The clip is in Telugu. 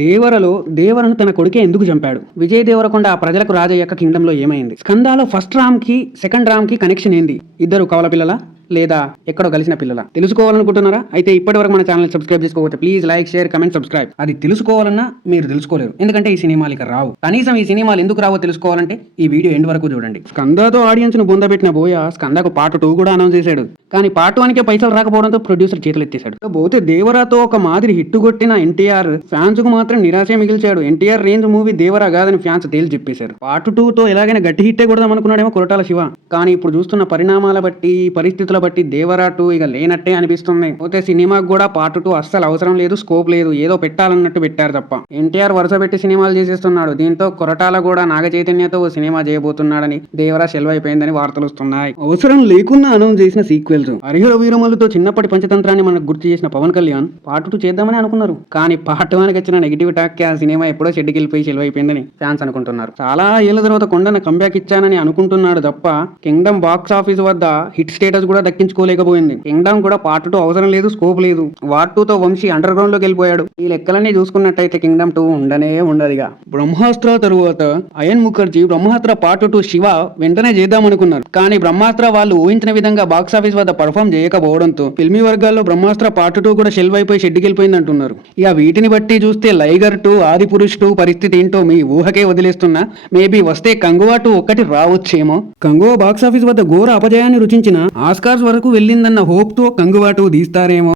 దేవరలో దేవరను తన కొడుకే ఎందుకు చంపాడు? విజయ్ దేవరకొండ ఆ ప్రజలకు రాజయ్యక్క కింగ్డమ్ లో ఏమైంది? స్కందాలో ఫస్ట్ రామ్ కి సెకండ్ రామ్ కి కనెక్షన్ ఏంది? ఇద్దరు కవల పిల్లల లేదా ఎక్కడో కలిసిన పిల్లల? తెలుసుకోవాలనుకుంటున్నారా? అయితే ఇప్పటివరకు మన ఛానల్ సబ్స్క్రైబ్ చేసుకోవచ్చు. Please like, share, comment, subscribe. అది తెలుసుకోవాలన్నా మీరు తెలుసుకోలేరు, ఎందుకంటే ఈ సినిమాలు ఇక రావు. కనీసం ఈ సినిమాలు ఎందుకు రావో తెలుసుకోవాలంటే ఈ వీడియో ఎండ్ వరకు చూడండి. స్కందాతో ఆడియన్స్ ను బొందబెట్టిన బోయ స్కందాకు పార్ట్ 2 కూడా అనౌన్స్ చేశాడు. కానీ పార్ట్ 1కే పైసలు రాకపోవడంతో ప్రొడ్యూసర్ చేతులు ఎత్తేశాడు. పోతే దేవరాతో ఒక మాదిరి హిట్ కొట్టిన ఎన్టీఆర్ ఫ్యాన్స్ కు మాత్రం నిరాశ మిగిల్చాడు. ఎన్టీఆర్ రేంజ్ మూవీ దేవరా కాదని ఫ్యాన్స్ తేల్చి చెప్పేశారు. పార్ట్ 2తో ఎలాగైనా గట్టి హిట్టే కొడదాం అనుకున్నాడేమో కొరటాల శివ. కానీ ఇప్పుడు చూస్తున్న పరిణామాల బట్టి, పరిస్థితుల బట్టి దేవరా 2 ఇక లేనట్టే అనిపిస్తుంది. పోతే సినిమాకు కూడా పార్ట్ 2 అస్సలు అవసరం లేదు, స్కోప్ లేదు, ఏదో పెట్టాలన్నట్టు పెట్టారు తప్ప. ఎన్టీఆర్ వరుస పెట్టి సినిమాలు చేసేస్తున్నాడు. దీంతో కొరటాల కూడా నాగ చైతన్యతో ఓ సినిమా చేయబోతున్నాడని, దేవరా సెలవు అయిపోయిందని వార్తలు వస్తున్నాయి. అవసరం లేకున్నా అనౌన్స్ చేసిన సీక్వెల్స్. హరిహర వీరమల్లుతో చిన్నప్పటి పంచతంత్రాన్ని మనకు గుర్తు చేసిన పవన్ కళ్యాణ్ పార్ట్ 2 చేద్దామని అనుకున్నారు. కానీ పార్ట్ 1కి వచ్చిన నెగిటివ్ టాక్ కి ఆ సినిమా ఎప్పుడో షెడ్కి వెళ్ళిపోయి సెలవు అయిపోయిందని ఫ్యాన్స్ అనుకుంటున్నారు. చాలా ఏళ్ల తర్వాత కొండన కంబ్యాక్ ఇచ్చానని అనుకుంటున్నాడు తప్ప కింగ్డమ్ బాక్స్ ఆఫీస్ వద్ద హిట్ స్టేటస్ కూడా దక్కించుకోలేకపోయింది. కింగ్డమ్ కూడా పార్ట్ 2 అవసరం లేదు, స్కోప్ లేదు. వార్ 2తో వంశీ అండర్ గ్రౌండ్ లోకి వెళ్ళిపోయాడు. ఈ లెక్కలన్నీ చూసుకున్నట్టయితే కింగ్డమ్ 2 ఉండనే ఉండదుగా. బ్రహ్మాస్త్ర తరువాత అయన్ ముఖర్జీ బ్రహ్మాస్త్ర పార్ట్ 2 శివ వెంటనే చేద్దాం అనుకున్నారు. కానీ బ్రహ్మాస్త్ర వాళ్ళు ఊహించిన విధంగా బాక్స్ ఆఫీస్ వద్ద పర్ఫామ్ చేయకపోవడంతో ఫిల్మీ వర్గాల్లో బ్రహ్మాస్త్ర పార్ట్ 2 కూడా షెల్వ్ అయిపోయి షెడ్కి వెళ్ళిపోయింది అంటున్నారు. ఇక వీటిని బట్టి చూస్తే లైగర్ 2, ఆది పురుష్ 2 పరిస్థితి ఏంటో మీ ఊహకే వదిలేస్తున్నా. మేబీ వస్తే కంగువా 2 ఒక్కటి రావచ్చేమో. కంగువా బాక్స్ ఆఫీస్ వద్ద ఘోర అపజయాన్ని రుచించిన ఆస్కార్స్ వరకు వెళ్ళిందన్న హోప్ తో కంగువా 2 తీస్తారేమో.